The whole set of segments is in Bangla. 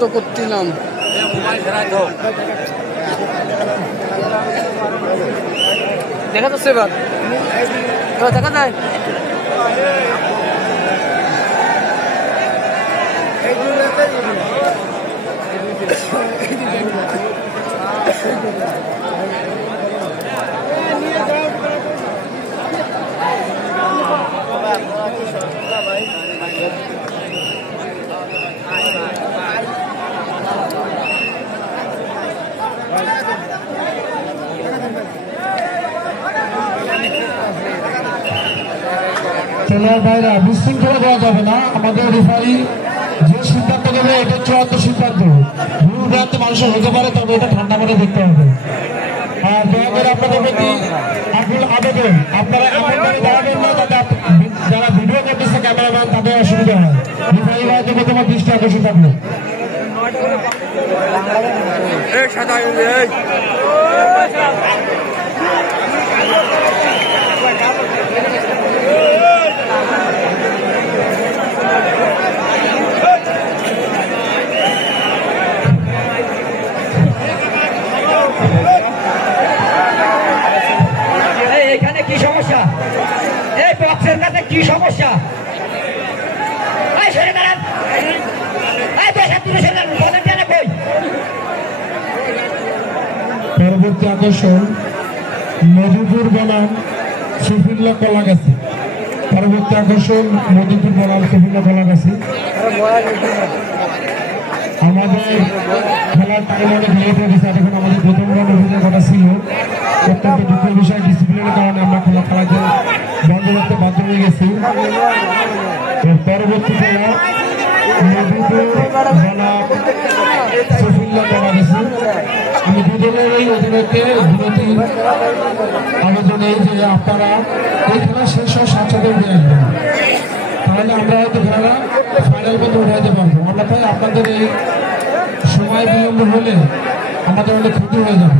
তো করছিলাম দেখা যাচ্ছে এবার দেখা যায় খেলোয়াড় ভাইরা বিশৃঙ্খলা দেওয়া যাবে না। আমাদের রেফারি যে সিদ্ধান্ত দেবে এটা চূড়ান্ত সিদ্ধান্ত। ভুল ভ্রান্ত মানুষের হতে পারে, তবে এটা ঠান্ডা মনে দেখতে হবে। আর দয়া করে আপনাদের প্রতি আবেদন, আপনারা এমনভাবে দাঁড়াবেন না যাতে যারা ভিডিও করতেছে ক্যামেরাম্যান তাদের অসুবিধা হয়। রেফারি ভাইদের প্রতি আমার দৃষ্টি আকর্ষণ থাকলো। এখানে কি সমস্যা? এই বক্সের কাছে কি সমস্যা? পরবর্তী আকর্ষণ মধুপুর বনাম সফিল্লা কলাগাছি। পরবর্তী আকর্ষণ মধুপুর বনাম সফিল্লা কলাগাছি। আমাদের খেলার টাইম অনেক লেট হয়ে গেছে। এখন আমাদের প্রথম রাউন্ড অভিযান কথা ছিল, অত্যন্ত দুঃখের বিষয় ডিসিপ্লিনের কারণে আমরা খেলাকে বন্ধ করতে বাধ্য হয়ে গেছি। পরবর্তী খেলা মধুপুর বনাম সফিল্লা কলাগাছি। আমি দুজনের এই অধিনায়ককে বিনতি আবেদন এই যে আপনারা এই খেলা শেষ হওয়ার সাথে সাথে উঠে আসবেন, তাহলে আমরা হয়তো খেলাটা ফাইনাল পর্যন্ত উঠাইতে পারবো। অন্যথায় আপনাদের এই সময় বিলম্ব হলে আমাদের অনেক ক্ষতি হয়ে যাবে।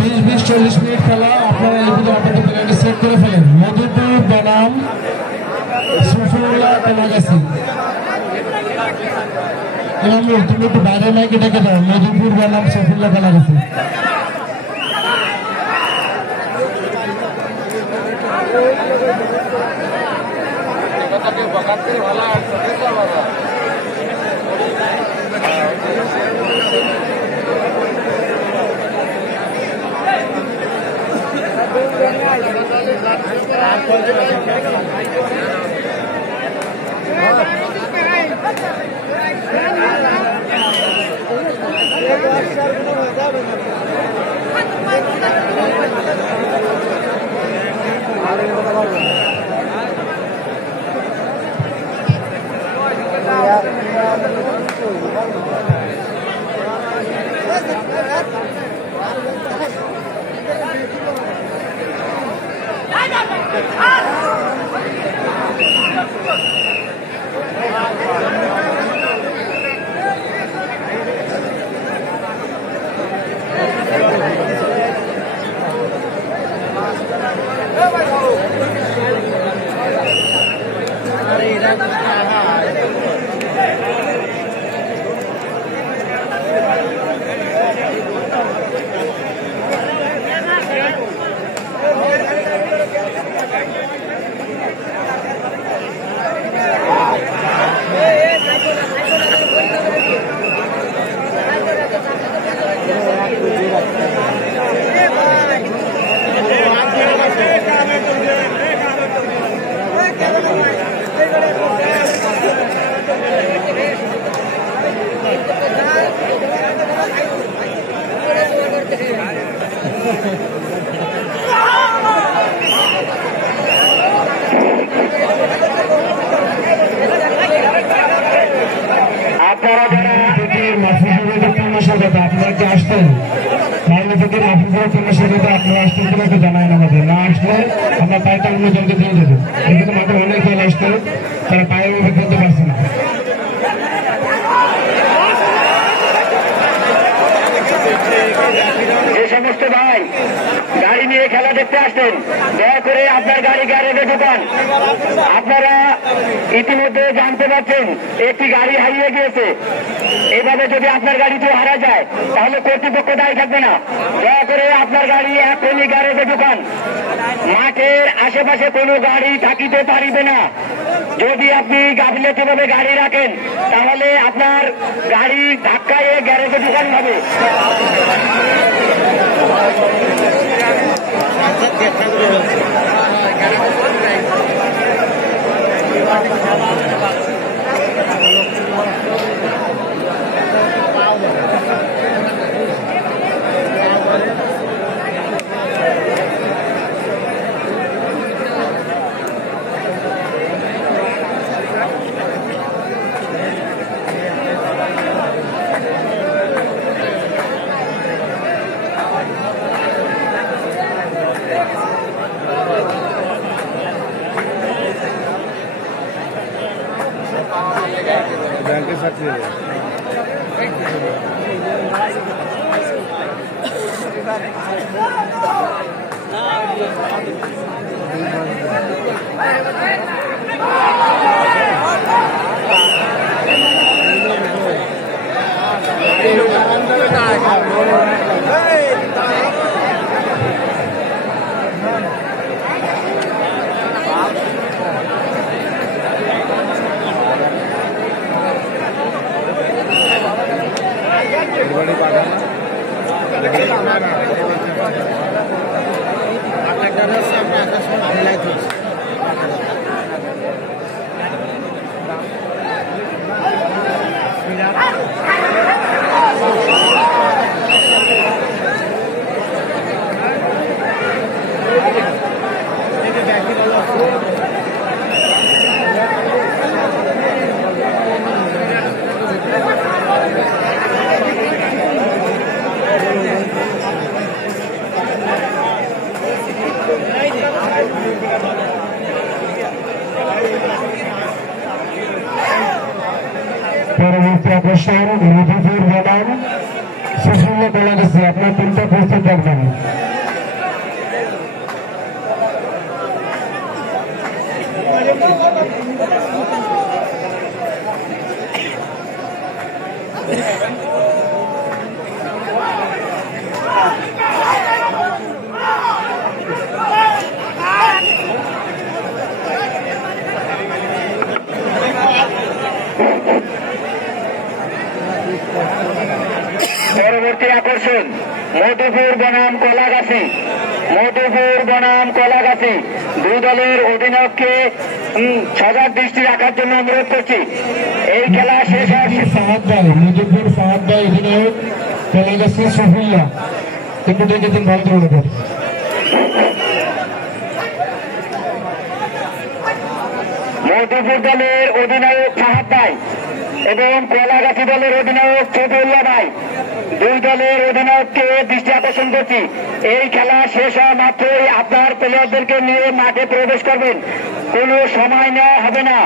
20-40 মিনিট খেলা, আপনারা এইগুলো আপনাদের প্ল্যানটি সেট করে ফেলেন। মধুপুর বনাম সফিল্লা কলাগাছি। তুমি একটু বাইরে নাকি ডেকে দাও। মধুপুর বনাম সফিল্লা কলাগাছি। আপনারা কি আসতেন? তাহলে থেকে মাফিজের কোনো সুবিধা আপনারা আসতেন কিনা একটু জানায় আমাদের। না আসলে আমরা পায়েটা অন্য জনকে দিয়ে দেবো। এখানে মাঠে অনেক দল আসতো, তারা পায়ের মুখে খেলতে পারছে না। যে সমস্ত ভাই গাড়ি নিয়ে খেলা দেখতে আসছেন দয়া করে আপনার গাড়ি গ্যারেজে ঢুকান। আপনারা ইতিমধ্যে জানতে পারছেন একটি গাড়ি হারিয়ে গিয়েছে। এইভাবে যদি আপনার গাড়িতে হারা যায় তাহলে কর্তৃপক্ষ দায়ী থাকবে না। দয়া করে আপনার গাড়ি এখনই গ্যারেজে ঢুকান। মাঠের আশেপাশে কোনো গাড়ি থাকিতে পারিবে না। যদি আপনি গাফিলতিভাবে গাড়ি রাখেন তাহলে আপনার গাড়ি ধাক্কায় গ্যারেজে ঢুকানো হবে। ব্যাংকের সার্টিফিকেট পরবর্তী আকর্ষণ মধুপুর বনাম সুশীল বলা গেছে। আপনার তিনটা প্রস্তুত থাকবেন। পরবর্তী আকর্ষণ মধুপুর বনাম কলাগাছি। মধুপুর বনাম কলাগাছি দুই দলের অধিনায়ককে সজাগ দৃষ্টি রাখার জন্য অনুরোধ করছি। এই খেলা শেষ হওয়ার ফাহাদ ভাই, মধুপুর ফাহাদ ভাই অধিনায়ক, কলাগাছি সফিয়া। একটু দেখেছেন ভালো করে। মধুপুর দলের অধিনায়ক ফাহাদ ভাই এবং কলাগাছি দলের অধিনায়ক সফিউল্লাহ ভাই, দুই দলের অধিনায়ককে দৃষ্টি আকর্ষণ করছি। এই খেলা শেষ হওয়া মাত্রই আপনার প্লেয়ারদেরকে নিয়ে মাঠে প্রবেশ করবেন, কোনো সময় নেওয়া হবে না।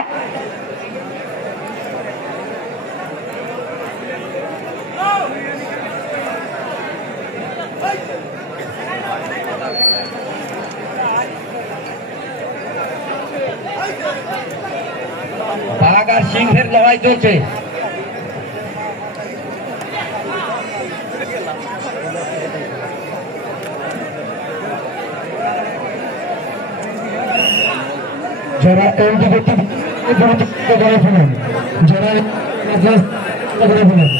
বাঘ আর সিংহের লড়াই চলছে। যারা এই দিকে করে ফেলেন, যারা করে ফেলেন।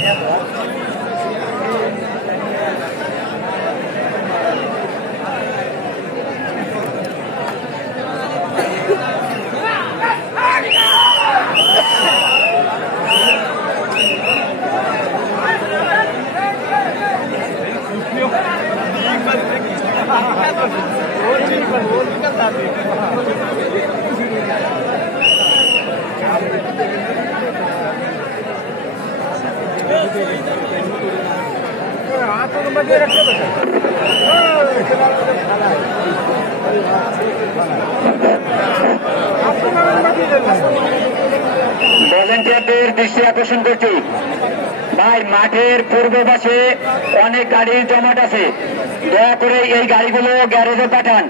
ভলেন্টিয়ারদের দৃষ্টি আকর্ষণ করছি, ভাই মাঠের পূর্ব পাশে অনেক গাড়ির জমাট আছে, দয়া করে এই গাড়িগুলো গ্যারেজে পাঠান।